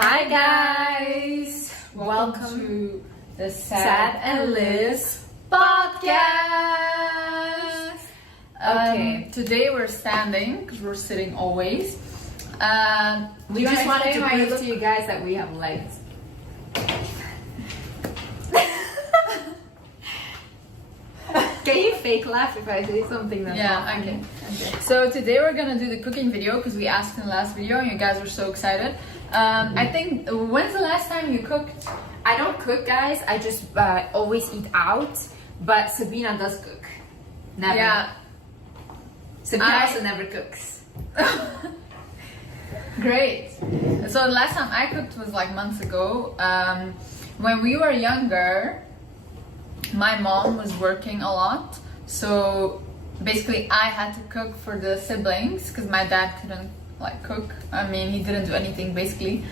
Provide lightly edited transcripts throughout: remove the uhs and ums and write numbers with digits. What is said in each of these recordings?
Hi guys! Welcome to the Sad and Liz podcast! Today we're standing because we're sitting always. We just wanted to prove to you guys that we have legs. Can you fake laugh if I say something that's not funny? Okay. So today we're gonna do the cooking video because we asked in the last video and you guys were so excited. I think, when's the last time you cooked? I don't cook, guys. I just always eat out. But Sabina does cook. Never. Yeah. Sabina also never cooks. Great. So the last time I cooked was like months ago. When we were younger, my mom was working a lot. So basically I had to cook for the siblings because my dad couldn't like cook. I mean, he didn't do anything basically.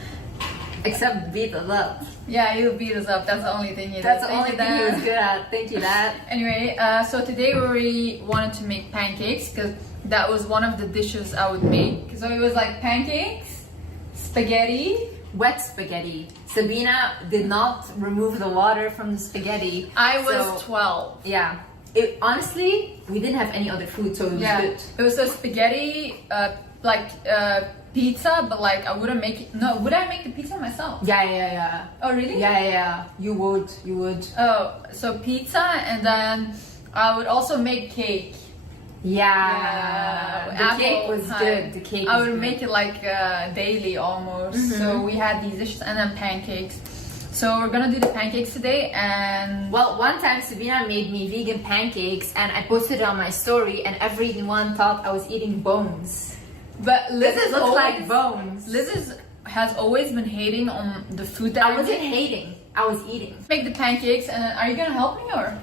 Except beat us up. Yeah, he would beat us up. That's the only thing he did. That's the only thing he was good at. Thank you, Dad. Anyway, so today we really wanted to make pancakes because that was one of the dishes I would make. So it was like pancakes, spaghetti, wet spaghetti. Sabina did not remove the water from the spaghetti. I was 12. Yeah. Honestly, we didn't have any other food, so it was good. It was a spaghetti, pizza, but like I wouldn't make it. No, would I make the pizza myself? Yeah. Oh, really? Yeah. You would. Oh, so pizza, and then I would also make cake. Yeah. The cake was good. The cake. I would make it like daily almost. Mm-hmm. So we had these dishes and then pancakes. So we're gonna do the pancakes today, and well, one time Sabina made me vegan pancakes, and I posted it on my story, and everyone thought I was eating bones. But Liz looks like bones. Liz has always been hating on the food that I wasn't hating. I was eating. Make the pancakes, and then, are you gonna help me or?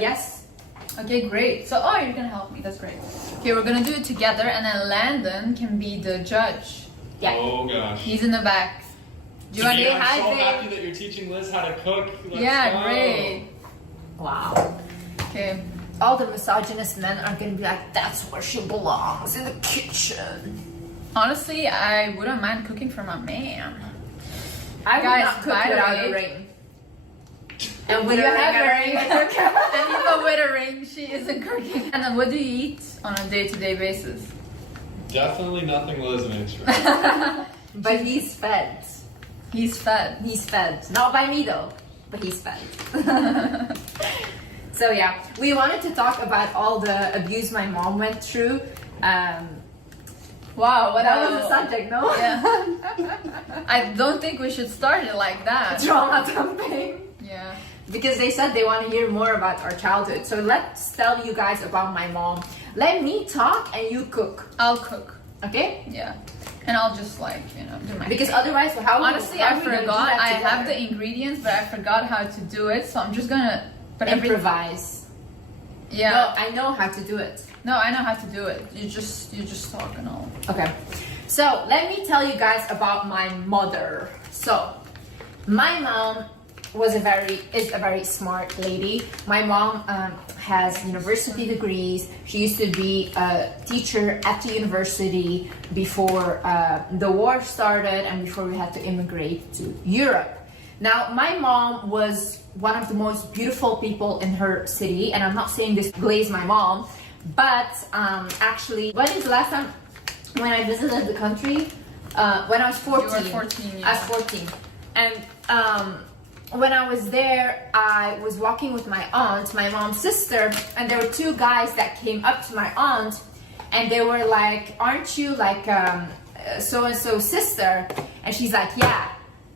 Yes. Okay, great. So, you're gonna help me. That's great. Okay, we're gonna do it together, and then Landon can be the judge. Yeah. Oh gosh. He's in the back. Do you want to say hi? I'm so happy that you're teaching Liz how to cook. Let's go. Great. Wow. Okay. All the misogynist men are gonna be like, that's where she belongs, in the kitchen. Honestly, I wouldn't mind cooking for my man. I would not cook without a ring. And with you have a ring, and even with a ring, she isn't cooking. And then what do you eat on a day-to-day basis? Definitely nothing Liz makes, right? But he's fed. He's fed. He's fed. Not by me though, but he's fed. So yeah, we wanted to talk about all the abuse my mom went through. Wow, that was the subject, no? Yeah. I don't think we should start it like that. Trauma dumping. Yeah. Because they said they want to hear more about our childhood. So let's tell you guys about my mom. Let me talk and you cook. I'll cook. Okay? Yeah. And I'll just do my because thing. otherwise, honestly, I forgot. I have the ingredients, but I forgot how to do it. So I'm just gonna improvise. Yeah. No, I know how to do it. No, I know how to do it. You just talk and all. Okay. So let me tell you guys about my mother. So my mom is a very smart lady. My mom has university degrees. She used to be a teacher at the university before the war started and before we had to immigrate to Europe. Now, my mom was one of the most beautiful people in her city, and I'm not saying this to glaze my mom, but actually, when is the last time when I visited the country? When I was 14. You were 14, yeah. I was 14. And when I was there, I was walking with my aunt, my mom's sister, and there were two guys that came up to my aunt, and they were like, aren't you like so-and-so sister? And she's like, yeah.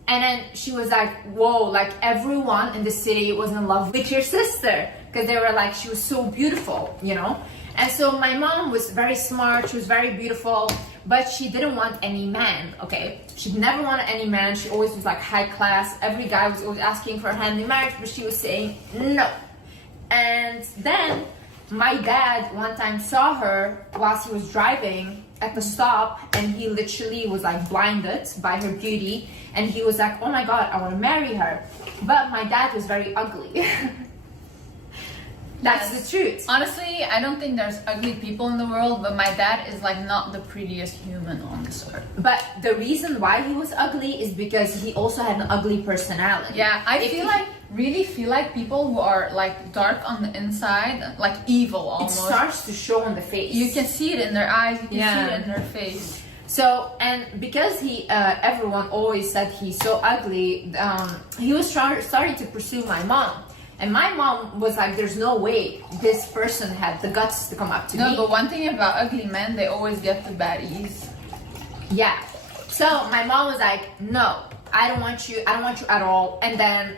And then she was like, whoa, like everyone in the city was in love with your sister. Because they were like, she was so beautiful, you know? And so my mom was very smart, she was very beautiful, but she didn't want any man, okay? She never wanted any man, she always was like high class. Every guy was always asking for her hand in marriage, but she was saying no. And then my dad one time saw her whilst he was driving at the stop, and he literally was like blinded by her beauty, and he was like, oh my god, I want to marry her. But my dad was very ugly. That's Yes. the truth. Honestly, I don't think there's ugly people in the world, but my dad is like not the prettiest human on this earth. But the reason why he was ugly is because he also had an ugly personality. Yeah, I If feel he- like really feel like people who are like dark on the inside, like evil it almost. starts to show on the face. You can see it in their eyes. You can Yeah. see it in their face. So, and because everyone always said he's so ugly, he was starting to pursue my mom. And my mom was like, there's no way this person had the guts to come up to No, me. but one thing about ugly men, they always get the baddies. Yeah. So my mom was like, no, I don't want you at all. And then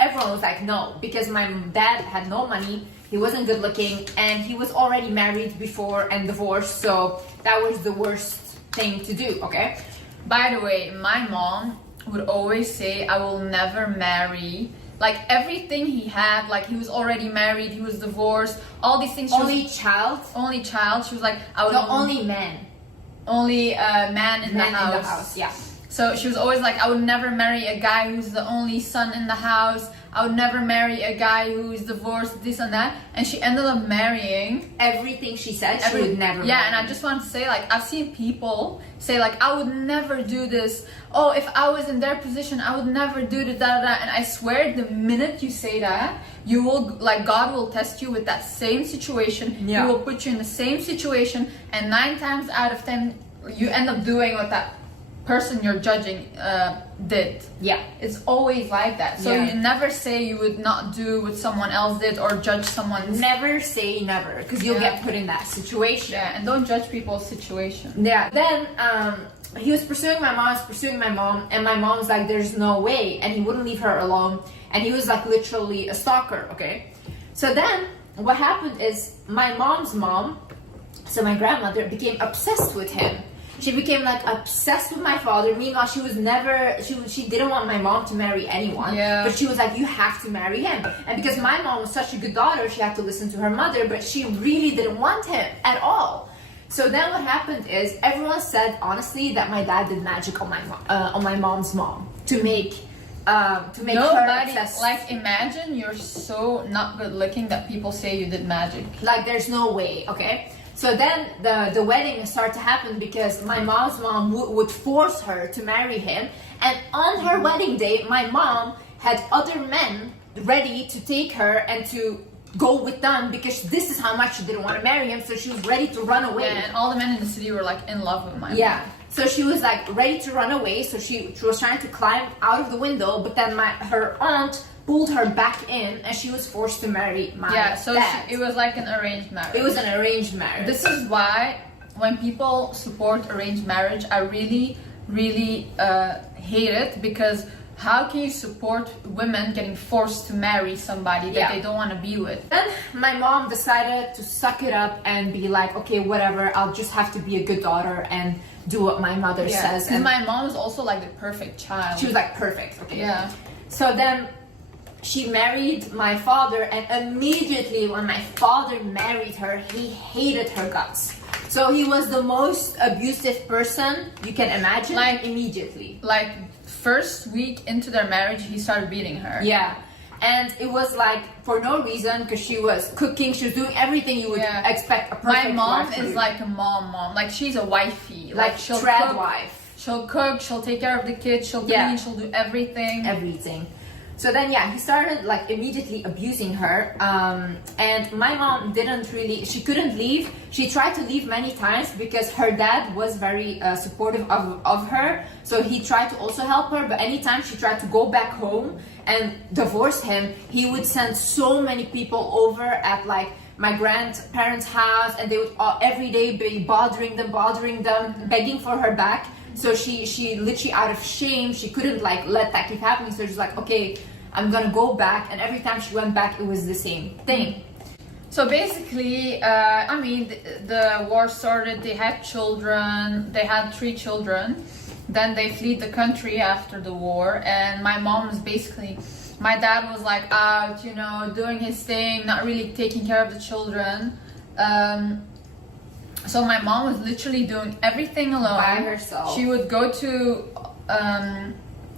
everyone was like, no, because my dad had no money, he wasn't good looking, and he was already married before and divorced, so that was the worst thing to do, okay? By the way, my mom would always say, I will never marry. Like everything he had, like he was already married, he was divorced, all these things. Only child? Only child. She was like, I would No, only man. only man in Man the house. in the house, yeah. So she was always like, I would never marry a guy who's the only son in the house. I would never marry a guy who is divorced, this and that. And she ended up marrying. Everything she said, she would never Yeah, marry. and I just want to say, like, I've seen people say, like, I would never do this. Oh, if I was in their position, I would never do this, da da da. And I swear, the minute you say that, you will, like, God will test you with that same situation. Yeah. He will put you in the same situation, and 9 times out of 10, you end up doing what that person you're judging did. Yeah. It's always like that. So Yeah. you never say you would not do what someone else did or judge someone's. Never say never, because you'll Yeah. get put in that situation. Yeah, and don't judge people's situation. Yeah. Then he was pursuing my mom, and my mom's like, there's no way, and he wouldn't leave her alone, and he was like literally a stalker, okay? So then what happened is my mom's mom, so my grandmother, became obsessed with him. She became like obsessed with my father. Meanwhile, she didn't want my mom to marry anyone. Yeah. But she was like, you have to marry him. And because my mom was such a good daughter, she had to listen to her mother, but she really didn't want him at all. So then what happened is everyone said honestly that my dad did magic on my mom's mom to make her Nobody, obsessed. like, imagine you're so not good looking that people say you did magic. Like, there's no way, okay? So then the wedding started to happen because my mom's mom would force her to marry him. And on her wedding day, my mom had other men ready to take her and to go with them because this is how much she didn't want to marry him. So she was ready to run away. Yeah, and all the men in the city were like in love with my mom. Yeah. So she was like ready to run away. So she was trying to climb out of the window, but then her aunt pulled her back in, and she was forced to marry my dad. It was like an arranged marriage. It was an arranged marriage. This is why when people support arranged marriage, I really, really hate it, because how can you support women getting forced to marry somebody that they don't want to be with? Then my mom decided to suck it up and be like, okay, whatever, I'll just have to be a good daughter and do what my mother says. And And my mom is also like the perfect child. she was like, perfect, okay. Yeah. So then she married my father, and immediately when my father married her, he hated her guts. So he was the most abusive person you can imagine, Like- immediately. Like, first week into their marriage, he started beating her. Yeah. And it was like for no reason, because she was cooking, she was doing everything you would expect a perfect My mom wife to is do. like a mom. Like, she's a wifey. like she'll trad cook, wife. She'll cook, she'll take care of the kids, she'll clean, she'll do everything. Everything. So then, he started like immediately abusing her. And my mom she couldn't leave. She tried to leave many times because her dad was very supportive of her. So he tried to also help her. But anytime she tried to go back home and divorce him, he would send so many people over at like my grandparents' house, and they would every day be bothering them, begging for her back. So she literally, out of shame, she couldn't like let that keep happening. So she's like, okay, I'm gonna go back. And every time she went back, it was the same thing. So basically, the war started, they had children, they had 3 children. Then they fled the country after the war, and my mom was basically, my dad was like out, doing his thing, not really taking care of the children. So my mom was literally doing everything alone. By herself. She would go to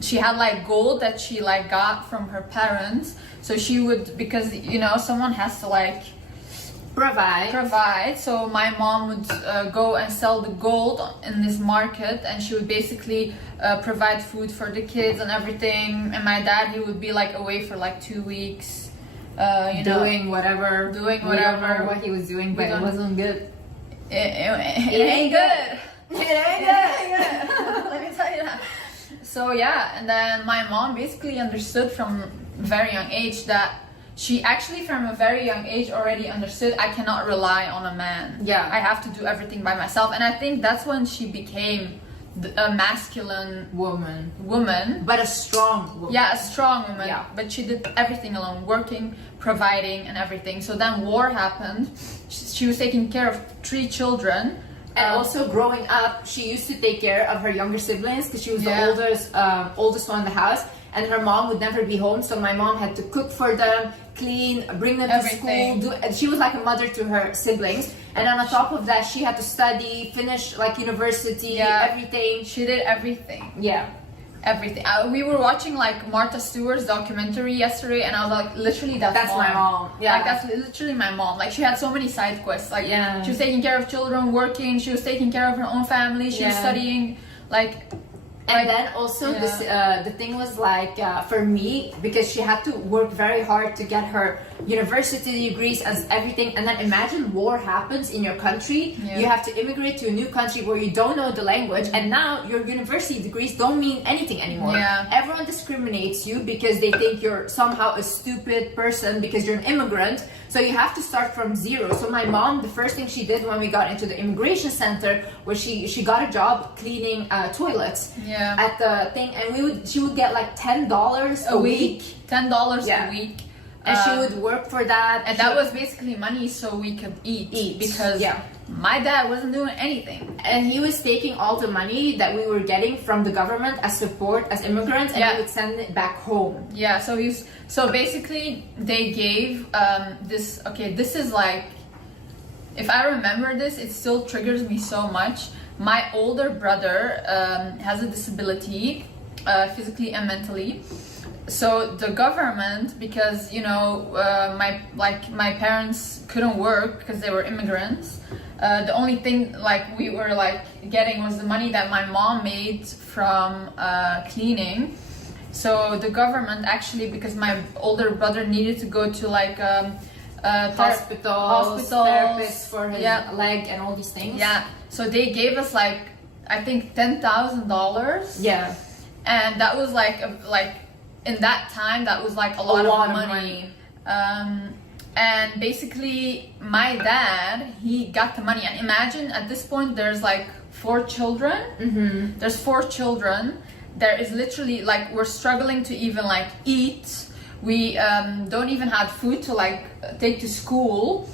she had like gold that she like got from her parents. So she would, because you know someone has to like provide. So my mom would go and sell the gold in this market, and she would basically provide food for the kids and everything. And my dad, he would be like away for like 2 weeks, doing whatever what he was doing, but it wasn't good. It ain't good. It ain't good. Let me tell you that. So yeah, and then my mom basically understood from a very young age that she actually from a very young age already understood I cannot rely on a man. Yeah. I have to do everything by myself. And I think that's when she became a masculine woman. But a strong woman. Yeah, a strong woman. Yeah. But she did everything alone, working, providing and everything. So then war happened. She was taking care of 3 children. And also growing up, she used to take care of her younger siblings because she was the oldest one in the house. And her mom would never be home, so my mom had to cook for them, clean, bring them to school. She was like a mother to her siblings. And on top of that, she had to study, finish like university, everything. She did everything. Yeah. Everything. We were watching like Martha Stewart's documentary yesterday, and I was like, literally, that's my mom. Yeah, like that's literally my mom. Like she had so many side quests. Like she was taking care of children, working. She was taking care of her own family. She was studying. And then also the thing was like for me, because she had to work very hard to get her university degrees and everything. And then imagine war happens in your country. You have to immigrate to a new country where you don't know the language, and now your university degrees don't mean anything anymore. Everyone discriminates you because they think you're somehow a stupid person because you're an immigrant. So you have to start from zero. So my mom, the first thing she did when we got into the immigration center was she got a job cleaning toilets at the thing, and she would get like $10 a week. $10 a week. And she would work for that. And that was basically money so we could eat. Because my dad wasn't doing anything. And he was taking all the money that we were getting from the government as support as immigrants, and he would send it back home. Yeah, so basically they gave this, this is like, if I remember this, it still triggers me so much. My older brother has a disability, physically and mentally. So the government, because my parents couldn't work because they were immigrants, the only thing like we were like getting was the money that my mom made from cleaning. So the government actually, because my older brother needed to go to like hospitals, therapists for his leg and all these things. Yeah, so they gave us like I think $10,000. Yeah, and that was like in that time that was like a lot of money. And basically my dad, he got the money, and imagine at this point there's like 4 children. There's 4 children. There is literally like we're struggling to even like eat. We don't even have food to like take to school.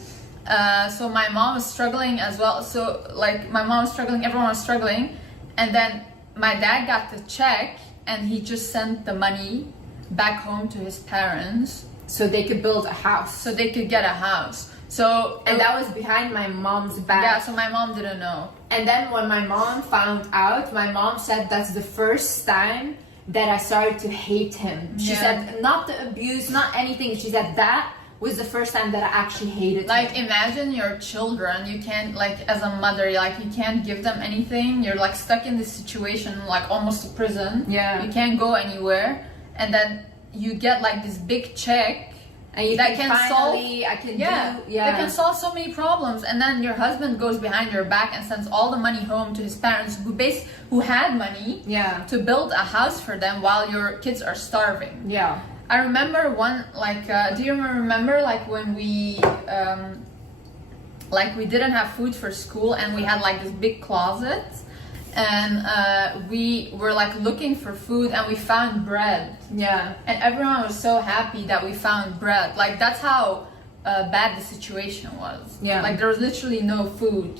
So my mom was struggling as well. So like my mom was struggling, everyone was struggling. And then my dad got the check, and he just sent the money back home to his parents so they could build a house, so they could get a house. So and that was behind my mom's back. Yeah, so my mom didn't know. And then when my mom found out, my mom said that's the first time that I started to hate him. She said not the abuse, not anything. She said that was the first time that I actually hated like him. Imagine your children, you can't like as a mother, like you can't give them anything. You're like stuck in this situation, like almost a prison. You can't go anywhere, and then you get like this big check, and you that can solve. That can solve so many problems. And then your husband goes behind your back and sends all the money home to his parents, who had money to build a house for them while your kids are starving. I remember one like do you remember like when we didn't have food for school, and we had like this big closet, and we were like looking for food, and we found bread. And everyone was so happy that we found bread. Like that's how bad the situation was. Like there was literally no food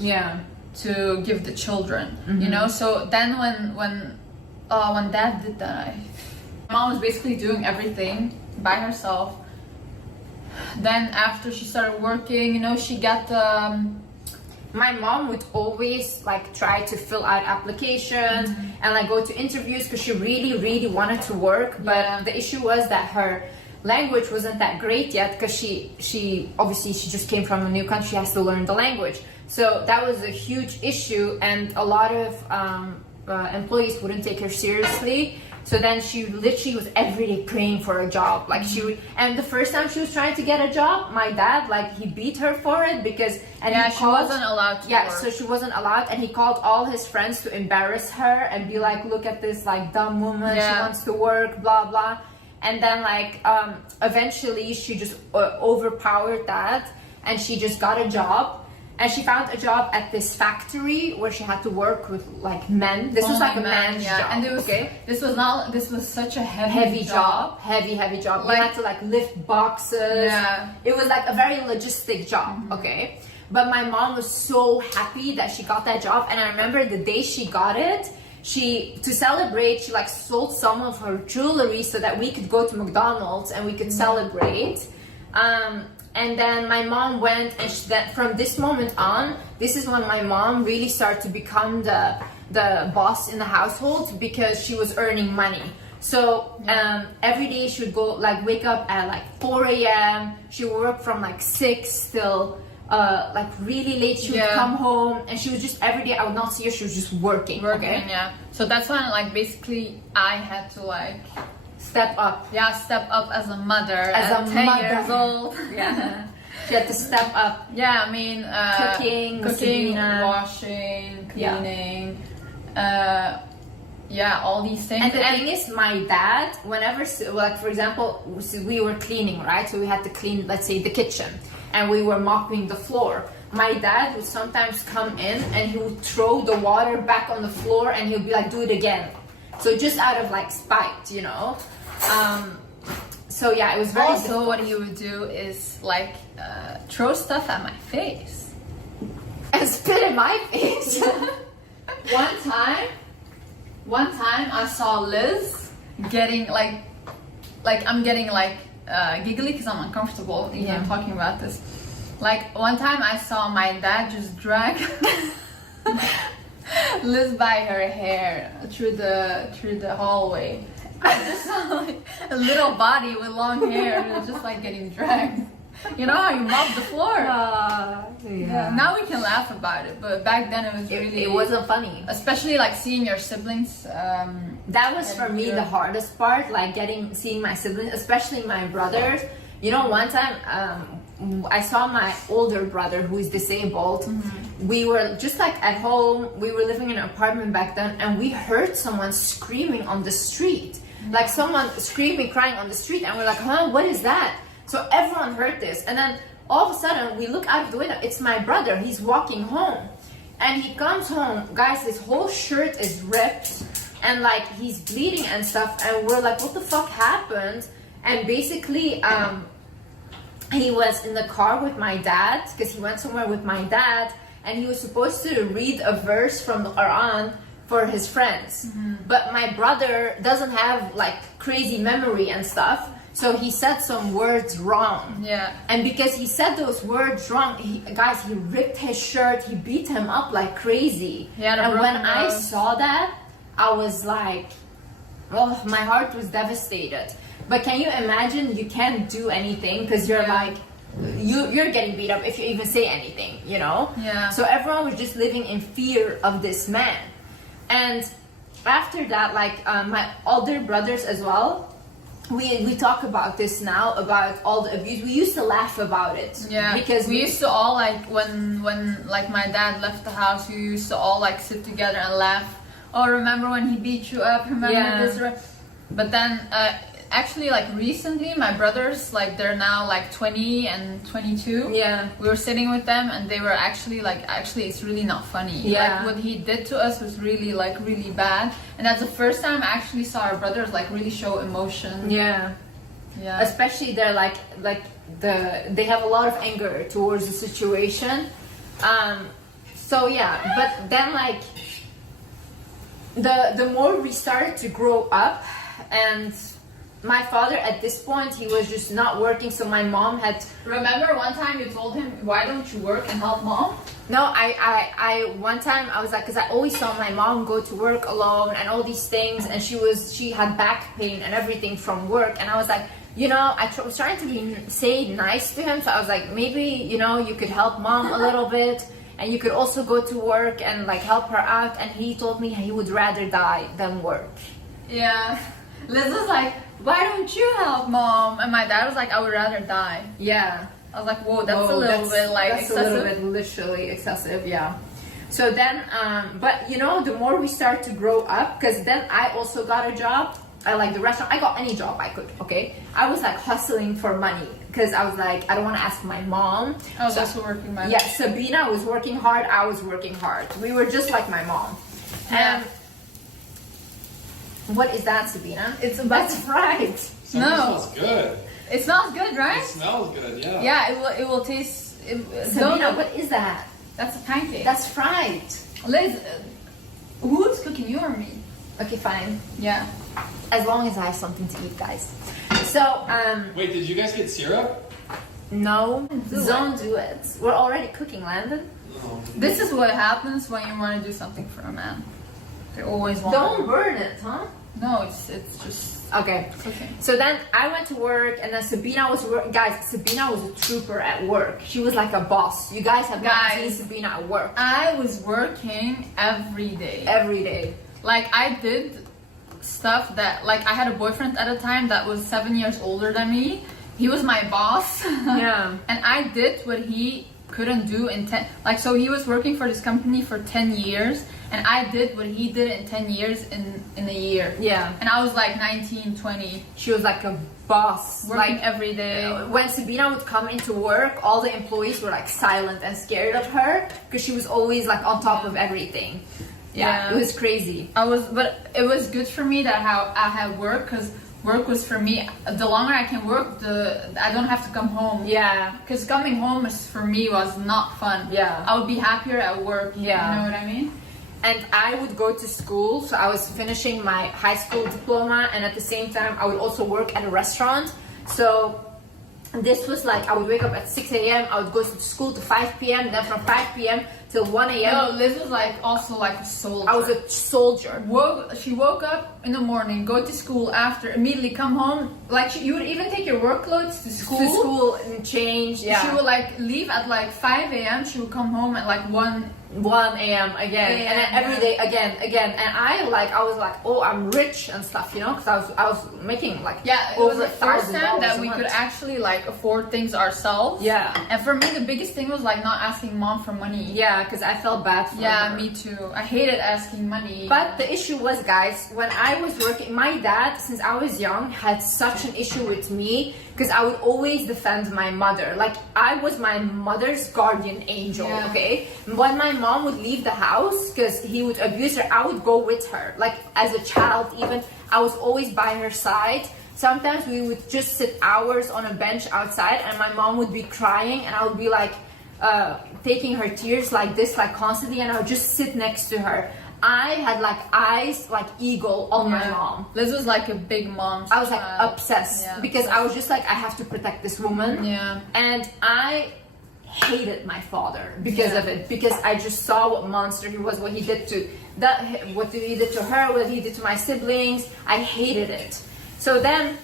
to give the children. You know. So then when dad did that, mom was basically doing everything by herself. Then after she started working, you know, she got my mom would always like try to fill out applications and like go to interviews because she really wanted to work, but the issue was that her language wasn't that great yet because she obviously she just came from a new country, she has to learn the language. So that was a huge issue, and a lot of employees wouldn't take her seriously. So then she literally was every day praying for a job. Like and the first time she was trying to get a job, my dad, like, he beat her for it because, she wasn't allowed to work. So she wasn't allowed, and he called all his friends to embarrass her and be like, look at this like dumb woman, she wants to work, blah blah. And then like eventually she just overpowered that, and she just got a job. And she found a job at this factory where she had to work with like men. This was like a man's job. And this was such a heavy job. Heavy job. Like, you had to like lift boxes. Yeah. It was like a very logistic job. Okay. But my mom was so happy that she got that job. And I remember the day she got it, to celebrate, she like sold some of her jewelry so that we could go to McDonald's and we could celebrate. And then my mom went, and from this moment on, this is when my mom really started to become the boss in the household because she was earning money. So every day she would go, like, wake up at like 4 a.m. She would work from like 6 till like really late. She would come home, and she was just, every day I would not see her, she was just working. Yeah. So that's when like basically I had to like step up as a mother at 10 years old. She had to step up. I mean cooking, washing, cleaning, all these things. And the thing is, my dad, whenever, like for example, we were cleaning, right? So we had to clean, let's say, the kitchen, and we were mopping the floor. My dad would sometimes come in and he would throw the water back on the floor, and he'll be like, do it again. So just out of like spite, you know. So yeah, it was very also what he would do is like throw stuff at my face and spit in my face. One time I saw Liz getting like I'm getting like giggly because I'm uncomfortable even talking about this. Like one time I saw my dad just drag Liz by her hair through the hallway. I just saw like a little body with long hair. It was just like getting dragged. You know how you mop the floor? Now we can laugh about it, but back then it was really... It wasn't funny. Especially like seeing your siblings. That was for me the hardest part, like seeing my siblings, especially my brothers. You know, one time I saw my older brother who is disabled. We were just like at home. We were living in an apartment back then, and we heard someone screaming on the street. Like someone screaming, crying on the street, and we're like, huh, what is that? So everyone heard this, and then all of a sudden we look out of the window. It's my brother. He's walking home, and he comes home, guys, his whole shirt is ripped, and like he's bleeding and stuff, and we're like, what the fuck happened? And basically he was in the car with my dad because he went somewhere with my dad, and he was supposed to read a verse from the Quran for his friends. But my brother doesn't have like crazy memory and stuff, so he said some words wrong. And because he said those words wrong, he ripped his shirt, he beat him up like crazy. And when I saw that, I was like, oh, my heart was devastated. But can you imagine, you can't do anything because you're like, you're getting beat up if you even say anything, you know? So everyone was just living in fear of this man. And after that, like my older brothers as well, we talk about this now, about all the abuse. We used to laugh about it. Because we used to all like, when like my dad left the house, we used to all like sit together and laugh. Oh, remember when he beat you up? Remember this? But then actually, like recently, my brothers, like they're now like 20 and 22. We were sitting with them, and they were actually like, it's really not funny. Like what he did to us was really like really bad, and that's the first time I actually saw our brothers like really show emotion. Especially they're like they have a lot of anger towards the situation. So yeah, but then like the more we started to grow up, and my father at this point, he was just not working, so my mom had. Remember one time you told him, why don't you work and help mom? No, I one time I was like, because I always saw my mom go to work alone and all these things, and she had back pain and everything from work, and I was like, you know, was trying to say nice to him, so I was like, maybe, you know, you could help mom a little bit, and you could also go to work and like help her out, and he told me he would rather die than work. Yeah. Liz was like, why don't you help mom? And my dad was like, I would rather die. Yeah. I was like, whoa, that's a little bit like that's excessive. a little bit literally excessive, yeah. So then, but you know, the more we start to grow up, because then I also got a job. I like the restaurant. I got any job I could, okay? I was like hustling for money because I was like, I don't want to ask my mom. I was also working my Yeah, Sabina was working hard. I was working hard. We were just like my mom. Yeah. What is that, Sabina? That's fried. Something No. smells good. It smells good, right? It smells good, yeah. Yeah, it will taste. Sabina, what is that? That's a pancake. That's fried. Liz, who's cooking, you or me? Okay, fine. Yeah. As long as I have something to eat, guys. So, Wait, did you guys get syrup? no, Do don't do it. We're already cooking, Landon. No. This is what happens when you want to do something for a man. They always want. Don't burn it, huh? No, it's just. Okay. It's okay. So then I went to work, and then Sabina was guys. Sabina was a trooper at work. She was like a boss. You guys have not seen Sabina at work. I was working every day. Every day. Like I did stuff that, like, I had a boyfriend at a time that was 7 years older than me. He was my boss. Yeah. And I did what he couldn't do in 10, like, so he was working for this company for 10 years, and I did what he did in 10 years in a year. Yeah. And I was like 19, 20, She was like a boss. working Like every day. when Sabina would come into work, all the employees were like silent and scared of her because she was always like on top of everything. Yeah, it was crazy. But it was good for me that how I had work, because work was for me. The longer I can work, I don't have to come home. Yeah. Because coming home for me was not fun. Yeah. I would be happier at work. Yeah. You know what I mean? And I would go to school, so I was finishing my high school diploma, and at the same time I would also work at a restaurant. So this was like, I would wake up at 6 a.m, I would go to school to 5 p.m, then from 5 p.m till 1 a.m. No, Liz was like also like a soldier. I was a soldier. She woke up in the morning, go to school, after immediately come home. Like you would even take your work clothes to school. To school and change. Yeah. She would like leave at like 5 a.m. She would come home at like 1 a.m. again, and then every day again, and I was like, oh, I'm rich and stuff, you know, because I was making like it over was the first time that we a could month. actually like afford things ourselves. Yeah. And for me, the biggest thing was like not asking mom for money. Yeah, because I felt bad for Yeah, her. me too. I hated asking money. But the issue was, guys, when I was working, my dad, since I was young, had such an issue with me because I would always defend my mother. Like, I was my mother's guardian angel, Yeah. okay? When my mom would leave the house because he would abuse her, I would go with her. Like, as a child even, I was always by her side. Sometimes we would just sit hours on a bench outside and my mom would be crying and I would be like, taking her tears like this, like constantly, and I would just sit next to her. I had like eyes like eagle on my mom. Liz was like a big mom. I was like obsessed because I was just like, I have to protect this woman. Yeah. And I hated my father because of it, because I just saw what monster he was, what he did to what he did to her, what he did to my siblings. I hated it. So then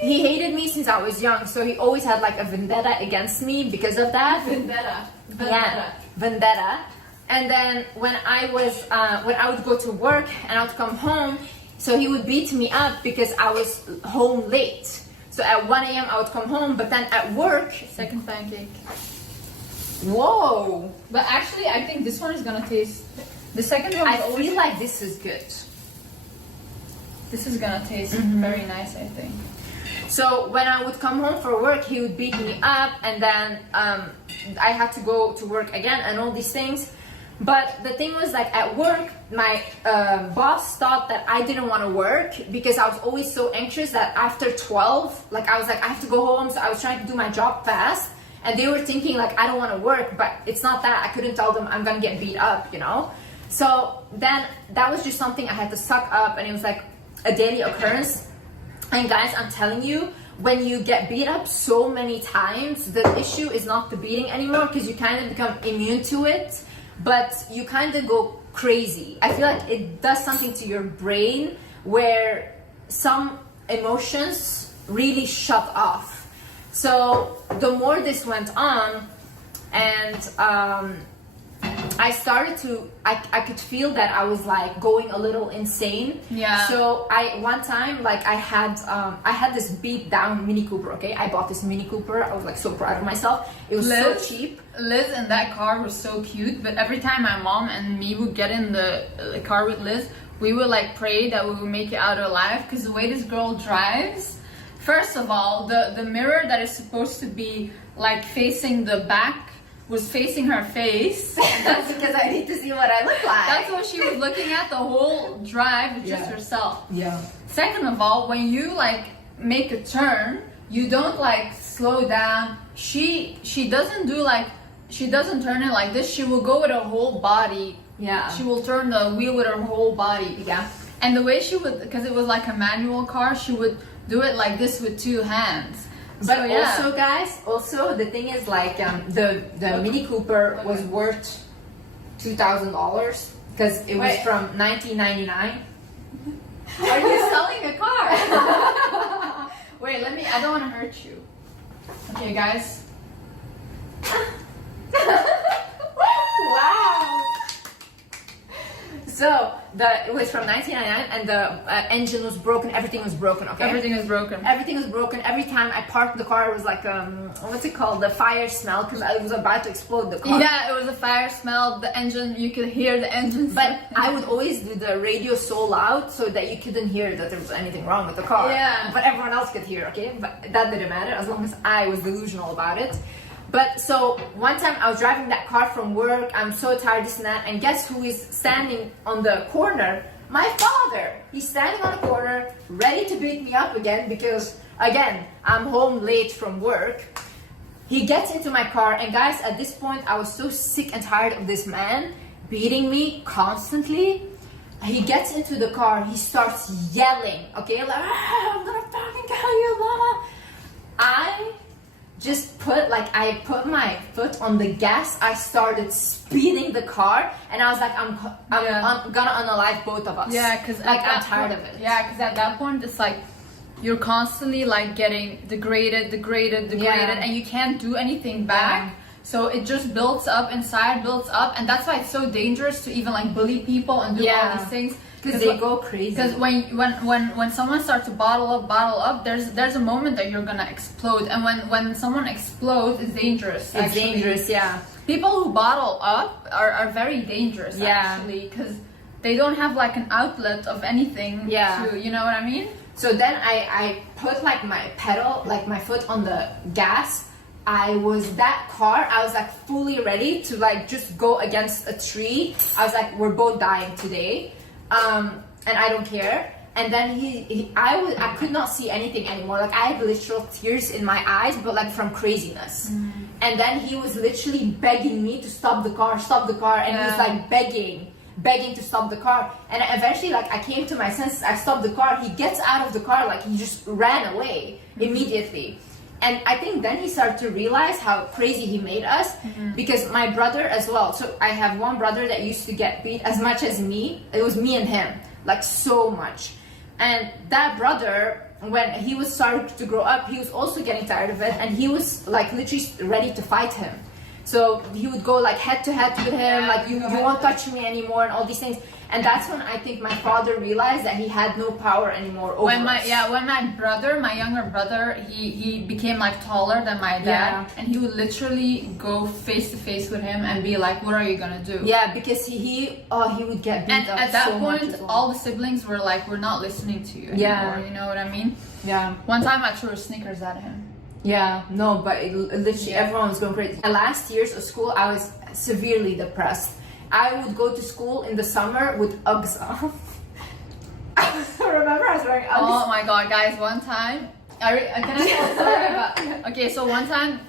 he hated me since I was young, so he always had like a vendetta against me because of that. Vendetta. Yeah, vendetta. And then when I would go to work and I would come home, so he would beat me up because I was home late. So at 1 a.m. I would come home, but then at work... Second pancake. Whoa! But actually, I think this one is gonna taste... The second one I is always... feel like this is good. This is gonna taste very nice, I think. So when I would come home for work, he would beat me up, and then I had to go to work again and all these things. But the thing was, like, at work, my boss thought that I didn't want to work because I was always so anxious that after 12, like, I was like, I have to go home. So I was trying to do my job fast, and they were thinking like, I don't want to work, but it's not that. I couldn't tell them I'm gonna get beat up, you know. So then that was just something I had to suck up, and it was like a daily occurrence. And guys, I'm telling you, when you get beat up so many times, the issue is not the beating anymore, because you kind of become immune to it, but you kind of go crazy. I feel like it does something to your brain where some emotions really shut off. So the more this went on, and I started to, I could feel that I was like going a little insane. Yeah. So one time, like I had this beat down Mini Cooper, okay? I bought this Mini Cooper. I was like so proud of myself. It was so cheap. Liz in that car was so cute, but every time my mom and me would get in the car with Liz, we would like pray that we would make it out alive, because the way this girl drives, first of all, the mirror that is supposed to be like facing the back was facing her face. That's because I need to see what I look like. That's what she was looking at the whole drive, just herself. Yeah. Second of all, when you like make a turn, you don't like slow down. She doesn't do like, she doesn't turn it like this. She will go with her whole body. Yeah. She will turn the wheel with her whole body. Yeah. And the way she would, because it was like a manual car, she would do it like this with two hands. But So, yeah. also, guys, the thing is like the Mini Cooper was worth $2,000 because it was from 1999. Are you selling a car? Wait, I don't want to hurt you. Okay, guys. Wow. So it was from 1999, and the engine was broken. Everything was broken. Okay. Everything is broken. Everything was broken. Every time I parked the car, it was like what's it called? The fire smell, because I was about to explode the car. Yeah, it was a fire smell. The engine, you could hear the engine. But I would always do the radio so loud so that you couldn't hear that there was anything wrong with the car. Yeah. But everyone else could hear, okay? But that didn't matter as long as I was delusional about it. But so one time I was driving that car from work. I'm so tired, this and that. And guess who is standing on the corner? My father. He's standing on the corner, ready to beat me up again because, again, I'm home late from work. He gets into my car, and guys, at this point, I was so sick and tired of this man beating me constantly. He gets into the car, he starts yelling, okay, like, I'm gonna fucking kill you, mama. I put my foot on the gas. I started speeding the car, and I was like, I'm gonna unalive both of us. Yeah, because like I'm tired of it. Yeah, because at that point, it's like you're constantly like getting degraded, and you can't do anything back. Yeah. So it just builds up inside, and that's why it's so dangerous to even like bully people and do all these things. Because they go crazy. Because when someone starts to bottle up, there's a moment that you're gonna explode, and when someone explodes, it's dangerous. It's dangerous, yeah. People who bottle up are very dangerous, actually, because they don't have like an outlet of anything. Yeah. To, you know what I mean? So then I put like my pedal, like my foot on the gas. I was like fully ready to like just go against a tree. I was like, we're both dying today. And I don't care. And then I could not see anything anymore. Like I had literal tears in my eyes, but like from craziness. And then he was literally begging me to stop the car, and he was like begging to stop the car. And eventually, like I came to my senses. I stopped the car. He gets out of the car, like he just ran away immediately. And I think then he started to realize how crazy he made us, because my brother as well. So I have one brother that used to get beat as much as me. It was me and him, like so much. And that brother, when he was starting to grow up, he was also getting tired of it, and he was like literally ready to fight him. So he would go like head to head with him, like you won't touch me anymore, and all these things. And that's when I think my father realized that he had no power anymore over us. When my younger brother, he became like taller than my dad, and he would literally go face to face with him and be like, "What are you gonna do?" Yeah, because he would get beat up. At that so point, much as well. all the siblings were like, "We're not listening to you anymore." You know what I mean? Yeah. One time I threw a Snickers at him. Yeah, no, but literally everyone was going crazy. The last years of school, I was severely depressed. I would go to school in the summer with Uggs on. Remember, I was wearing Uggs. Oh my god, guys! One time, can I tell a story about? Okay, so one time,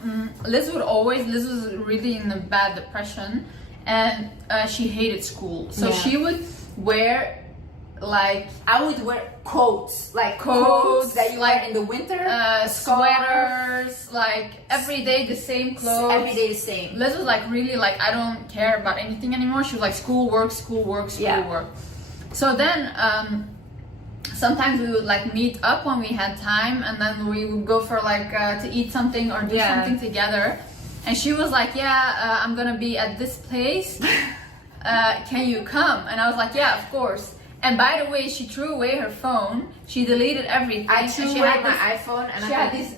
Liz was really in a bad depression, and she hated school. So she would wear like I would wear coats, like Coats, that you like, wear in the winter, sweaters, like every day the same clothes. every day the same. Liz was like really like, I don't care about anything anymore. She was like schoolwork. Yeah. So then sometimes we would like meet up when we had time, and then we would go for like to eat something or do something together. And she was like, yeah, I'm gonna be at this place. Can you come? And I was like, yeah, of course. And by the way, she threw away her phone. She deleted everything. I threw and she away had my this, iPhone, and she had this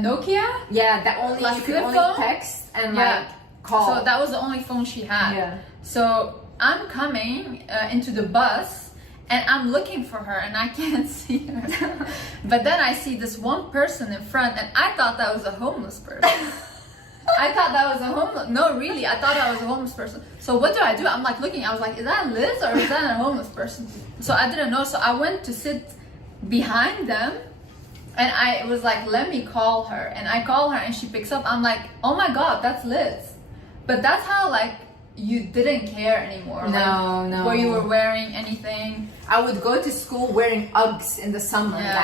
Nokia. yeah, that only like you could flip only phone? text and Yeah. like call. So that was the only phone she had. Yeah. So I'm coming into the bus and I'm looking for her and I can't see her. But then I see this one person in front and I thought that was a homeless person. I thought that was a homeless. No, really, I thought I was a homeless person. So what do? I'm like looking. I was like, is that Liz or is that a homeless person? So I didn't know. So I went to sit behind them, and I was like, let me call her. And I call her, and she picks up. I'm like, oh my god, that's Liz. But that's how like you didn't care anymore. No, like, no. Where you were wearing anything. I would go to school wearing Uggs in the summer. Yeah.